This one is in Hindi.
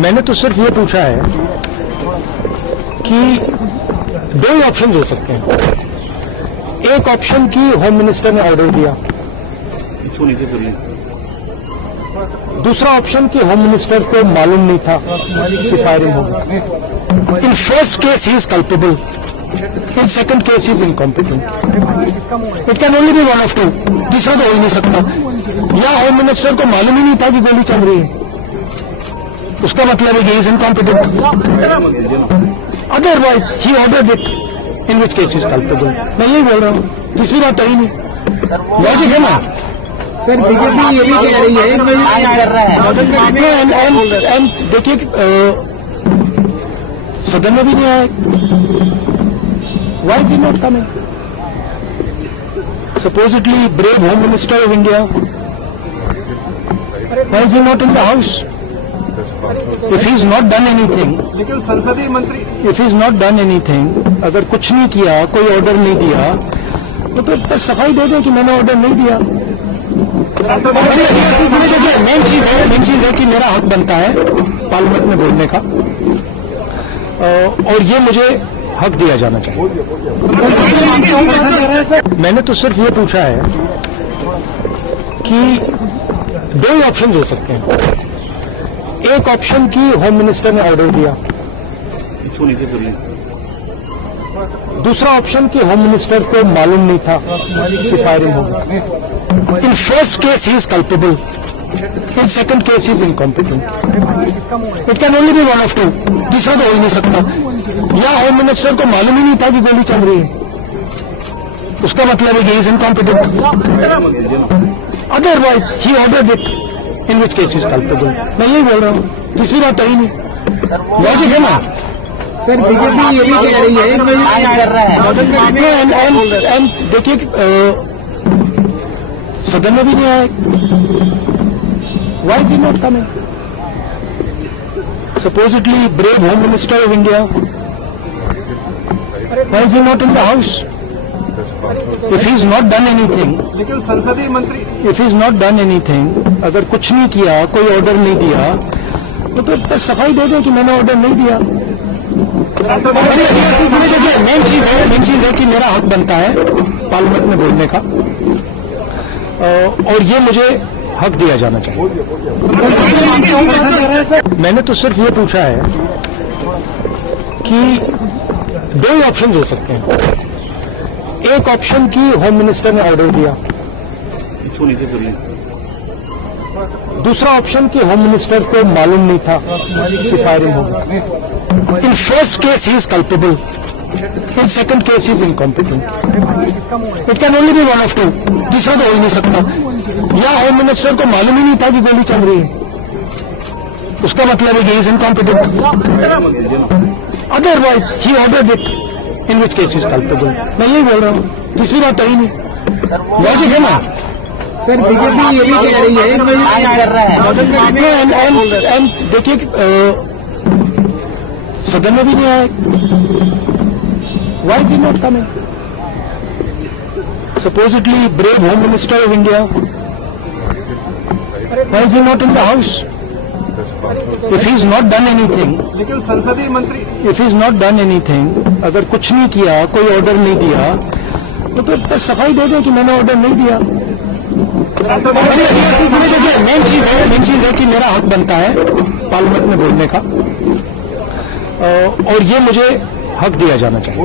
मैंने तो सिर्फ ये पूछा है कि दो ही ऑप्शन हो सकते हैं। एक ऑप्शन की होम मिनिस्टर ने ऑर्डर दिया, इसको नीचे करिए। दूसरा ऑप्शन की होम मिनिस्टर को मालूम नहीं था कि फायरिंग होगी। In first case he is culpable, in second case he is incompetent. It can only be one of two, तीसरा तो हो ही नहीं सकता। या होम मिनिस्टर को मालूम ही नहीं था कि गोली चल रही है, उसका मतलब है कि ही is incompetent. Otherwise he ordered it, in which case is culpable. मैं यही बोल रहा हूँ, तीसरी बात तो ही नहीं। लॉजिक है ना सर? बीजेपी ये भी कह रही है कर रहा है। एंड देखिए सदन में भी नहीं आए। Why is he not coming? supposedly brave Home Minister of India. Why is he not in the house? If he's not done anything, लेकिन संसदीय मंत्री if he's not done anything, अगर कुछ नहीं किया, कोई ऑर्डर नहीं दिया, तो फिर सफाई दे दे कि मैंने ऑर्डर नहीं दिया। देखिए मेन चीज है कि मेरा हक बनता है पार्लियामेंट में बोलने का, और ये मुझे हक दिया जाना चाहिए। मैंने तो सिर्फ ये पूछा है कि दो ही ऑप्शन हो सकते हैं। एक ऑप्शन की होम मिनिस्टर ने ऑर्डर दिया, इसको नीचे करिए। दूसरा ऑप्शन की होम मिनिस्टर को मालूम नहीं था कि फायरिंग होगी। In first case he is culpable, in second case he is incompetent. It can only be one of two, तीसरा तो हो ही नहीं सकता। या होम मिनिस्टर को मालूम ही नहीं था कि गोली चल रही है, उसका मतलब है कि ही is incompetent. Otherwise he ordered it, in which case is culpable. मैं यही बोल रहा हूँ, तीसरी बात तो ही नहीं। लॉजिक है ना सर? बीजेपी ये भी कह रही है कर रहा है। एंड देखिए सदन में भी नहीं आए। Why is he not coming? supposedly brave Home Minister of India. Why is he not in the house? If he's not done anything, लेकिन संसदीय मंत्री if he's not done anything, अगर कुछ नहीं किया, कोई ऑर्डर नहीं दिया, तो फिर सफाई दे दे कि मैंने ऑर्डर नहीं दिया। देखिए मेन चीज है कि मेरा हक बनता है पार्लियामेंट में बोलने का, और ये मुझे हक दिया जाना चाहिए। मैंने तो सिर्फ ये पूछा है कि दो ही ऑप्शन हो सकते हैं। एक ऑप्शन की होम मिनिस्टर ने ऑर्डर दिया, इसको नीचे करिए। दूसरा ऑप्शन की होम मिनिस्टर को मालूम नहीं था कि फायरिंग होगी। In first case he is culpable, in second case he is incompetent. It can only be one of two, तीसरा तो हो ही नहीं सकता। या होम मिनिस्टर को मालूम ही नहीं था कि गोली चल रही है, उसका मतलब है कि ही is incompetent. Otherwise he ordered it, in which case is culpable. मैं यही बोल रहा हूँ, तीसरी बात तो ही नहीं। लॉजिक है ना सर? बीजेपी ये भी कह रही है कर रहा है। एंड देखिए सदन में भी नहीं आए। Why is he not coming? supposedly brave Home Minister of India. Why is he not in the house? If he's not done anything, लेकिन संसदीय मंत्री if he's not done anything, अगर कुछ नहीं किया, कोई ऑर्डर नहीं दिया, तो फिर सफाई दे दे कि मैंने ऑर्डर नहीं दिया। देखिए मेन चीज है कि मेरा हक बनता है पार्लियामेंट में बोलने का, और ये मुझे हक दिया जाना चाहिए।